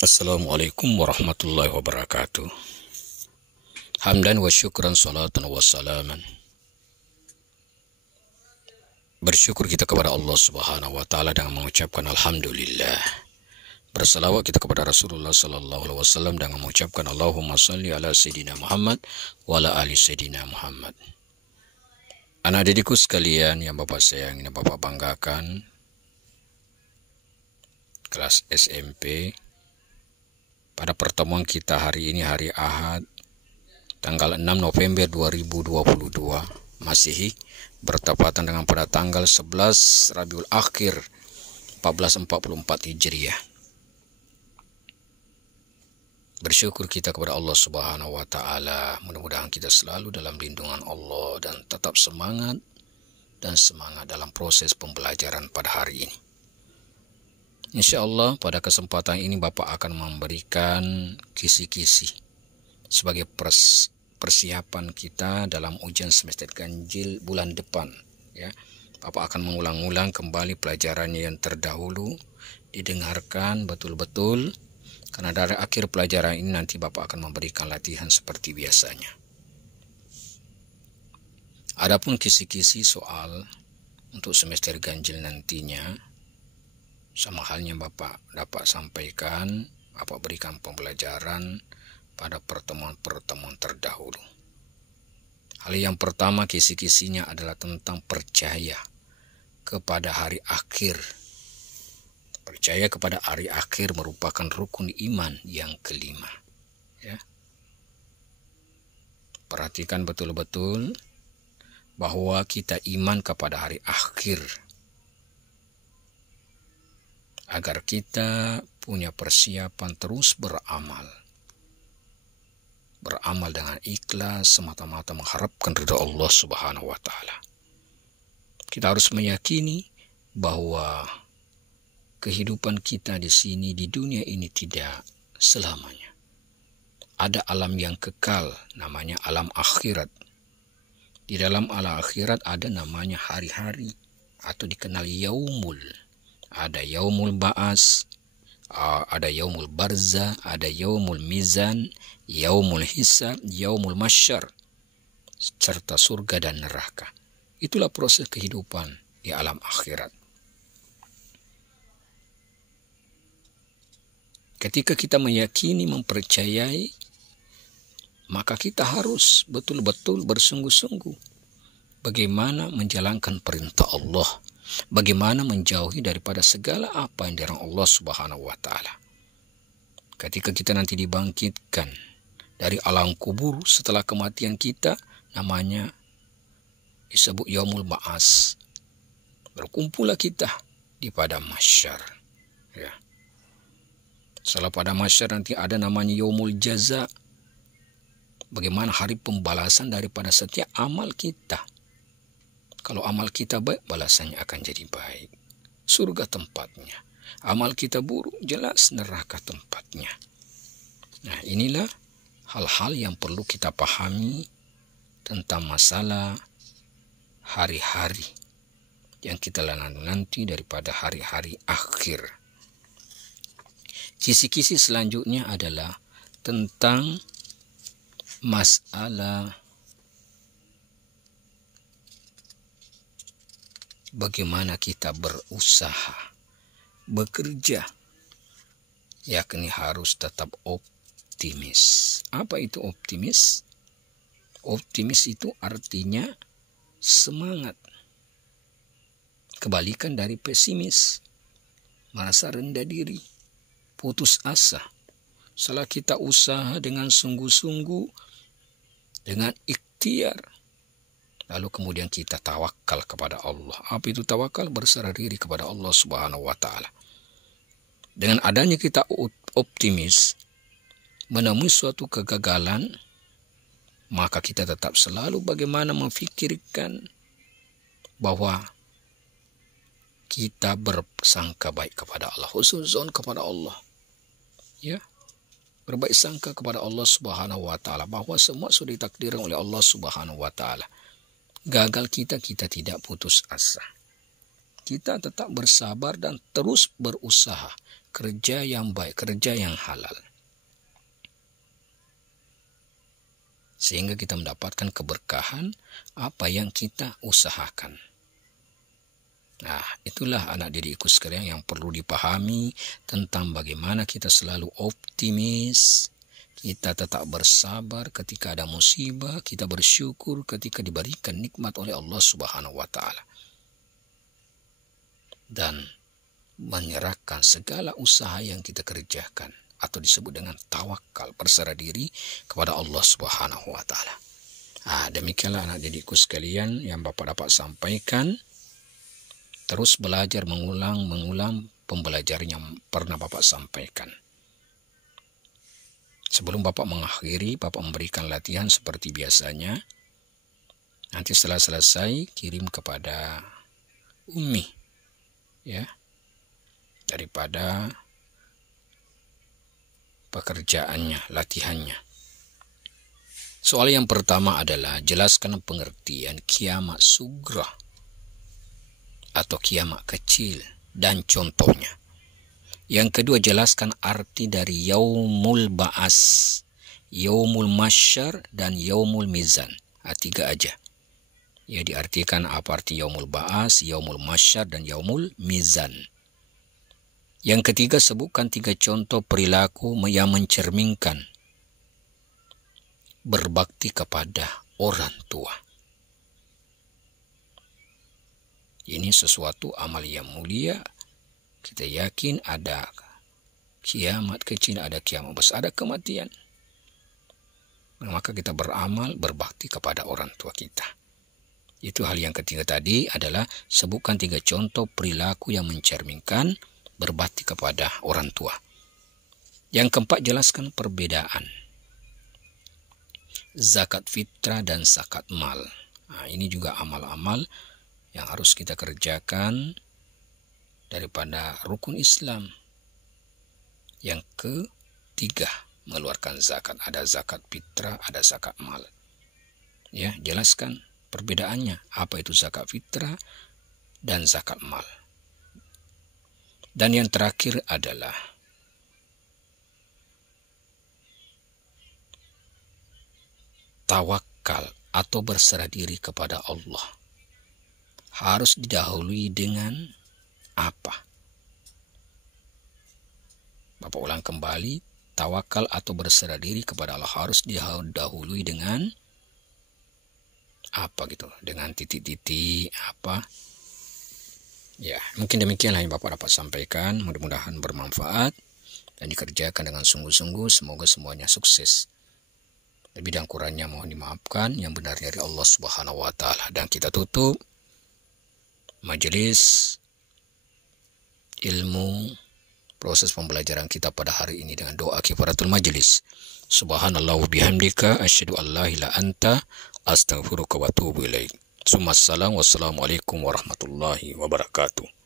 Assalamualaikum warahmatullahi wabarakatuh. Hamdan wa syukran salatan wa salaman. Bersyukur kita kepada Allah Subhanahu wa taala dengan mengucapkan alhamdulillah. Bersalawat kita kepada Rasulullah sallallahu alaihi wasallam dengan mengucapkan Allahumma shalli ala sayidina Muhammad wa ala ali sayidina Muhammad. Anak didikku sekalian yang Bapak sayangi dan Bapak banggakan, kelas SMP. Pada pertemuan kita hari ini, hari Ahad, tanggal 6 November 2022 Masehi, bertepatan dengan pada tanggal 11 Rabiul Akhir 1444 Hijriah. Bersyukur kita kepada Allah Subhanahu wa taala. Mudah-mudahan kita selalu dalam lindungan Allah dan tetap semangat dalam proses pembelajaran pada hari ini. Insya Allah pada kesempatan ini Bapak akan memberikan kisi-kisi sebagai persiapan kita dalam ujian semester ganjil bulan depan. Ya, Bapak akan mengulang-ulang kembali pelajarannya yang terdahulu, didengarkan betul-betul, karena dari akhir pelajaran ini nanti Bapak akan memberikan latihan seperti biasanya. Adapun kisi-kisi soal untuk semester ganjil nantinya, sama halnya Bapak dapat sampaikan, Bapak berikan pembelajaran pada pertemuan-pertemuan terdahulu. Hal yang pertama, kisi-kisinya adalah tentang percaya kepada hari akhir. Percaya kepada hari akhir merupakan rukun iman yang kelima. Ya. Perhatikan betul-betul bahwa kita iman kepada hari akhir, agar kita punya persiapan terus beramal dengan ikhlas, semata-mata mengharapkan ridha Allah Subhanahu wa taala. Kita harus meyakini bahwa kehidupan kita di sini, di dunia ini, tidak selamanya. Ada alam yang kekal, namanya alam akhirat. Di dalam alam akhirat ada namanya hari-hari, atau dikenal yaumul. Ada yaumul ba'as, ada yaumul barza, ada yaumul mizan, yaumul hisab, yaumul masyar, serta surga dan neraka. Itulah proses kehidupan di alam akhirat. Ketika kita meyakini, mempercayai, maka kita harus betul-betul bersungguh-sungguh bagaimana menjalankan perintah Allah, bagaimana menjauhi daripada segala apa yang dilarang Allah Subhanahu wa taala. Ketika kita nanti dibangkitkan dari alam kubur setelah kematian kita, namanya disebut yaumul ba'as. Berkumpullah kita di padang mahsyar. Ya. Setelah pada mahsyar nanti ada namanya yaumul jaza. Bagaimana hari pembalasan daripada setiap amal kita. Kalau amal kita baik, balasannya akan jadi baik. Surga tempatnya. Amal kita buruk, jelas neraka tempatnya. Nah, inilah hal-hal yang perlu kita pahami tentang masalah hari-hari yang kita lalui nanti daripada hari-hari akhir. Kisi-kisi selanjutnya adalah tentang masalah bagaimana kita berusaha, bekerja, yakni harus tetap optimis. Apa itu optimis? Optimis itu artinya semangat. Kebalikan dari pesimis, merasa rendah diri, putus asa. Setelah kita usaha dengan sungguh-sungguh, dengan ikhtiar, lalu kemudian kita tawakal kepada Allah. Apa itu tawakal? Berserah diri kepada Allah Subhanahu wa taala. Dengan adanya kita optimis menemui suatu kegagalan, maka kita tetap selalu bagaimana memfikirkan bahwa kita bersangka baik kepada Allah, husnuzon kepada Allah. Ya. Berbaik sangka kepada Allah Subhanahu wa taala bahwa semua sudah ditakdirkan oleh Allah Subhanahu wa taala. Gagal kita tidak putus asa. Kita tetap bersabar dan terus berusaha. kerja yang baik, kerja yang halal. Sehingga kita mendapatkan keberkahan apa yang kita usahakan. Nah, itulah anak didikku sekalian yang perlu dipahami tentang bagaimana kita selalu optimis, kita tetap bersabar ketika ada musibah, kita bersyukur ketika diberikan nikmat oleh Allah Subhanahu wa Ta'ala. Dan menyerahkan segala usaha yang kita kerjakan, atau disebut dengan tawakal, berserah diri kepada Allah Subhanahu wa Ta'ala. Demikianlah anak didikku sekalian yang Bapak dapat sampaikan. Terus belajar mengulang pembelajaran yang pernah Bapak sampaikan. Sebelum Bapak mengakhiri, Bapak memberikan latihan seperti biasanya. Nanti setelah selesai, kirim kepada Umi, ya, daripada pekerjaannya, latihannya. Soal yang pertama adalah jelaskan pengertian kiamat sugra atau kiamat kecil dan contohnya. Yang kedua, jelaskan arti dari yaumul ba'as, yaumul masyar, dan yaumul mizan. 3 aja. Ya, diartikan apa arti yaumul ba'as, yaumul masyar, dan yaumul mizan. Yang ketiga, sebutkan 3 contoh perilaku yang mencerminkan berbakti kepada orang tua. Ini sesuatu amal yang mulia. Kita yakin ada kiamat kecil, ada kiamat besar, ada kematian. Maka kita beramal berbakti kepada orang tua kita. Itu hal yang ketiga tadi adalah sebutkan 3 contoh perilaku yang mencerminkan berbakti kepada orang tua. Yang keempat, jelaskan perbedaan zakat fitrah dan zakat mal. Ini juga amal-amal yang harus kita kerjakan daripada rukun Islam. Yang ketiga, mengeluarkan zakat. Ada zakat fitrah, ada zakat mal. Ya, jelaskan perbedaannya. Apa itu zakat fitrah dan zakat mal. Dan yang terakhir adalah tawakal atau berserah diri kepada Allah. Harus didahului dengan apa? Bapak ulang kembali, tawakal atau berserah diri kepada Allah harus didahului dengan apa gitu? Dengan titik-titik apa? Ya, mungkin demikianlah yang Bapak dapat sampaikan. Mudah-mudahan bermanfaat dan dikerjakan dengan sungguh-sungguh. Semoga semuanya sukses. Lebih dan kurangnya mohon dimaafkan. Yang benar dari Allah Subhanahu wa Ta'ala. Dan kita tutup majelis ilmu proses pembelajaran kita pada hari ini dengan doa kifaratul majelis. Subhanallah wa bihamdika asyhadu an la ilaha anta astaghfiruka wa atubu ilaik. Wassalamualaikum warahmatullahi wabarakatuh.